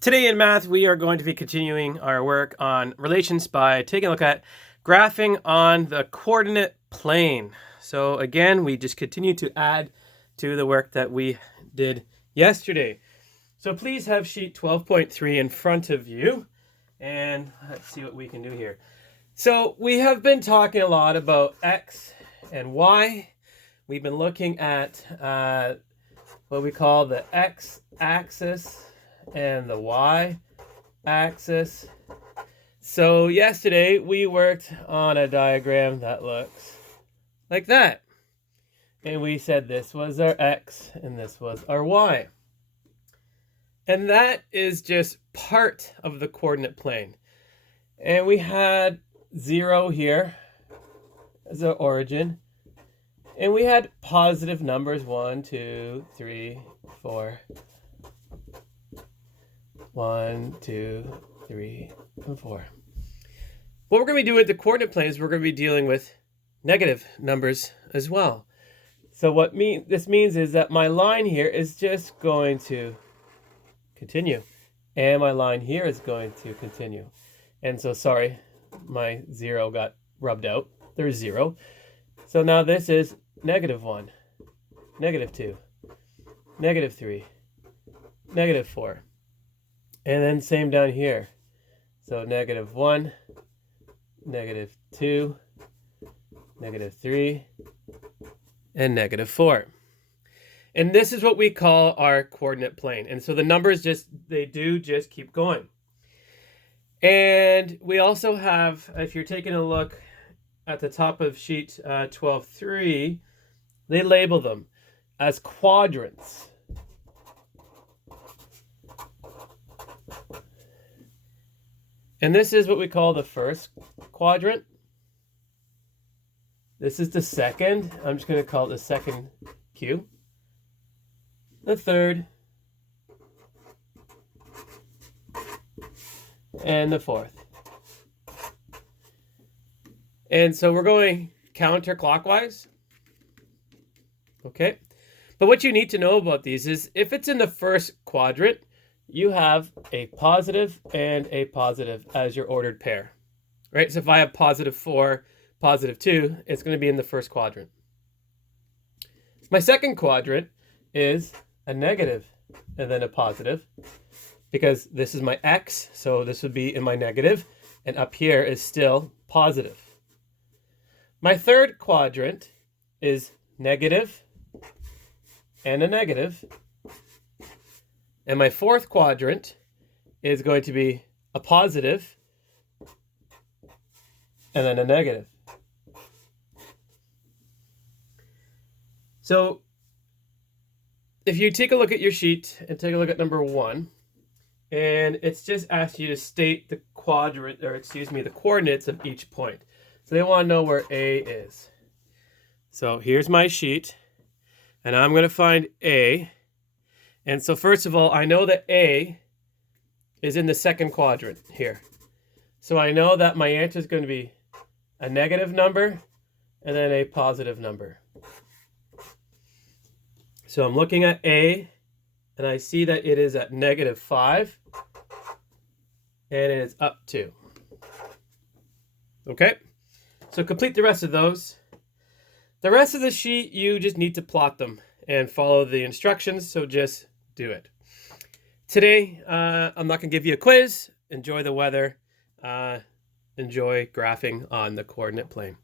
Today in math, we are going to be continuing our work on relations by taking a look at graphing on the coordinate plane. So again, we just continue to add to the work that we did yesterday. So please have sheet 12.3 in front of you, and let's see what we can do here. So we have been talking a lot about x and y. We've been looking at what we call the x-axis and the y-axis. So yesterday we worked on a diagram that looks like that. And we said this was our x and this was our y. And that is just part of the coordinate plane. And we had 0 here as our origin. And we had positive numbers 1, 2, 3, 4. 1, 2, 3, and 4. What we're going to be doing with the coordinate plane is we're going to be dealing with negative numbers as well. So what this means is that my line here is just going to continue. And my line here is going to continue. And so, sorry, my 0 got rubbed out. There's 0. So now this is negative 1, negative 2, negative 3, negative 4. And then same down here. So negative 1, negative 2, negative 3, and negative 4. And this is what we call our coordinate plane. And so the numbers just keep going. And we also have, if you're taking a look at the top of sheet 12.3, they label them as quadrants. And this is what we call the first quadrant. This is the second. I'm just going to call it the second Q. The third. And the fourth. And so we're going counterclockwise. Okay. But what you need to know about these is if it's in the first quadrant, you have a positive and a positive as your ordered pair, right? So if I have positive 4, positive 2, it's going to be in the first quadrant. My second quadrant is a negative and then a positive because this is my x, so this would be in my negative, and up here is still positive. My third quadrant is negative and a negative. And my fourth quadrant is going to be a positive and then a negative. So if you take a look at your sheet and take a look at number 1, and it's just asked you to state the the coordinates of each point. So they want to know where A is. So here's my sheet, and I'm going to find A. And so first of all, I know that A is in the second quadrant here. So I know that my answer is going to be a negative number and then a positive number. So I'm looking at A, and I see that it is at negative 5, and it is up 2. Okay? So complete the rest of those. The rest of the sheet, you just need to plot them and follow the instructions, so just do it. Today, I'm not going to give you a quiz. Enjoy the weather. Enjoy graphing on the coordinate plane.